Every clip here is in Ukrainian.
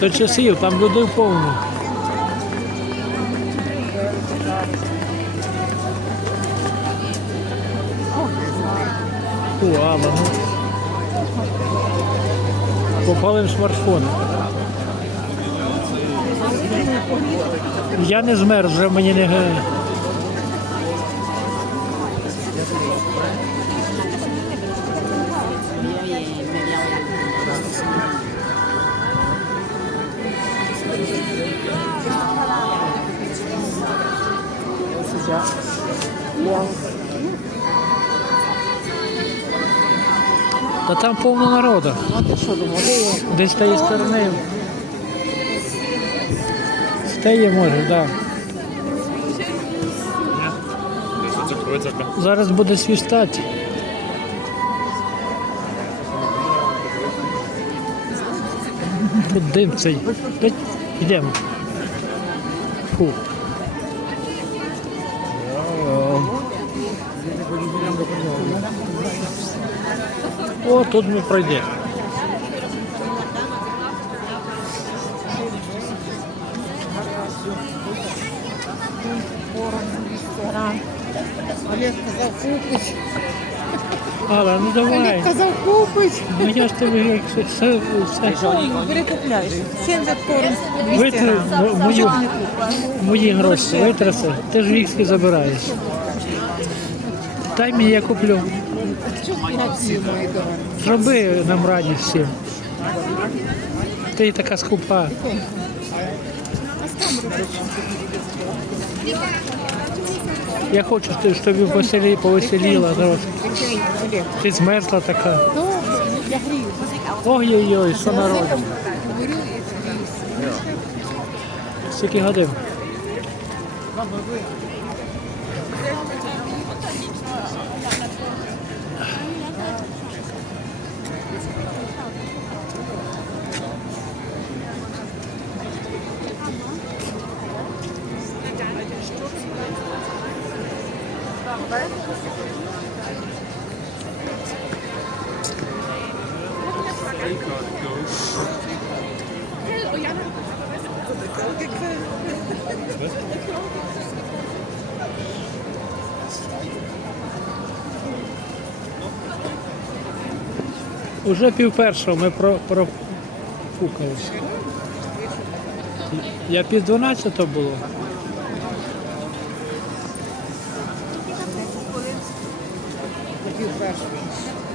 До часів там людей повно. Алла, ну. Попали в смартфон. Я не змерз, вже мені не ге- Та там повно народу. Десь з тієї сторони. Тієї може, так. Зараз буде свістати. Тут дим цей. Та Йдемо. Фу. О, тут ми пройдемо. Олег казав купить. Алла, ну давай. Олег казав купить. Ну я ж тобі як все, все, все. Бери купляєш. 70 корм, 200 Витри грам. мо- мою, мої гроші, витраси, ти ж вікськи забираєш. Дай мені, я куплю. Зроби нам радість всім. Ти така скупа. Я хочу, щоб- повеселі- повеселіла трошки. Ти змерзла така. Грію. Ой-ой-ой, що народ. Скільки годин? Уже пів першого ми про, профукалися. Я пів дванадцятого було.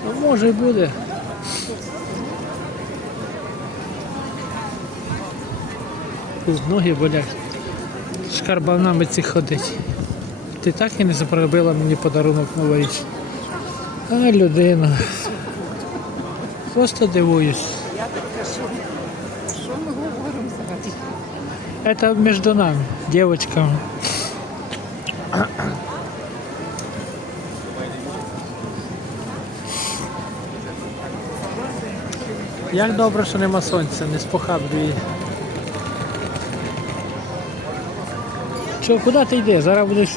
Ну, може і буде. Тут ноги болять. Шкарбанами ці ходить. Ти так і не зробила мені подарунок новорічний. А людина. Просто дивуюсь. Я так кажу. Що ми говоримо взагалі? Это между нами, девочками. Як добре, що нема сонця, не спохаблює. Що, куди ти йдеш? Зараз будеш.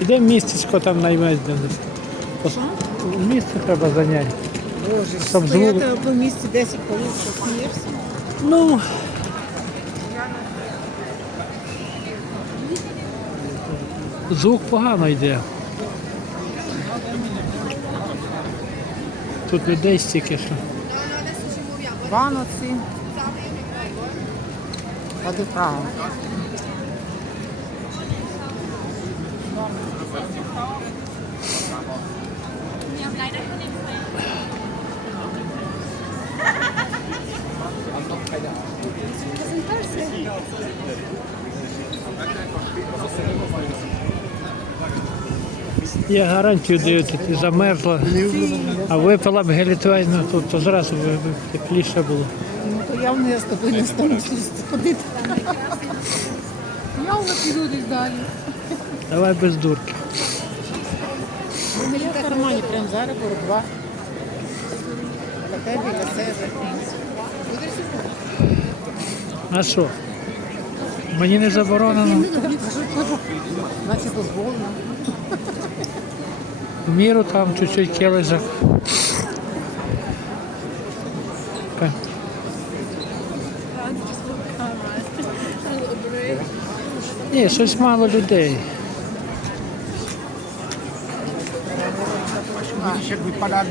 Іде містечко там найметь. Місце треба зайняти. Боже, Щоб стояти звук- на одному місці 10 хвилин, що смієшся? Ну. Звук погано йде. Тут людей стільки що. Ваноці. Ходи вправо. Я гарантію даю, ти ти замерзла, а випила б гелітвайну тут, то зразу би тепліше було. явно я з тобою не стану ходити. Явно піду десь далі. Давай без дурки. Я в кармані прямо зараз боротьба. Для тебе, для себе. Будеш А що? Мені не заборонено. Значить дозволено. В міру там чуть-чуть кележок. Ні, щось мало людей. Widzisz jak wypada.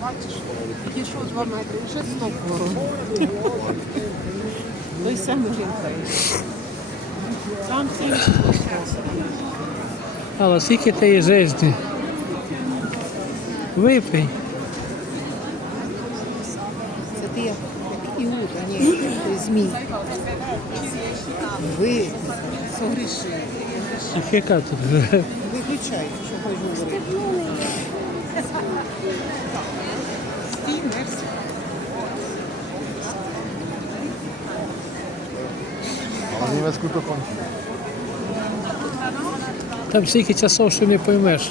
Бачиш, підійшов два метри, вже стоп ворог. Той самий жінка. Там всі Але скільки тієї житті? Випий. Це ти як Іуда, ні, ти змій. Ви согрішили. А яка тут? Виключай, що хочеш говорити. Стій, w niemiecku to. Там стільки часов, що не поймеш.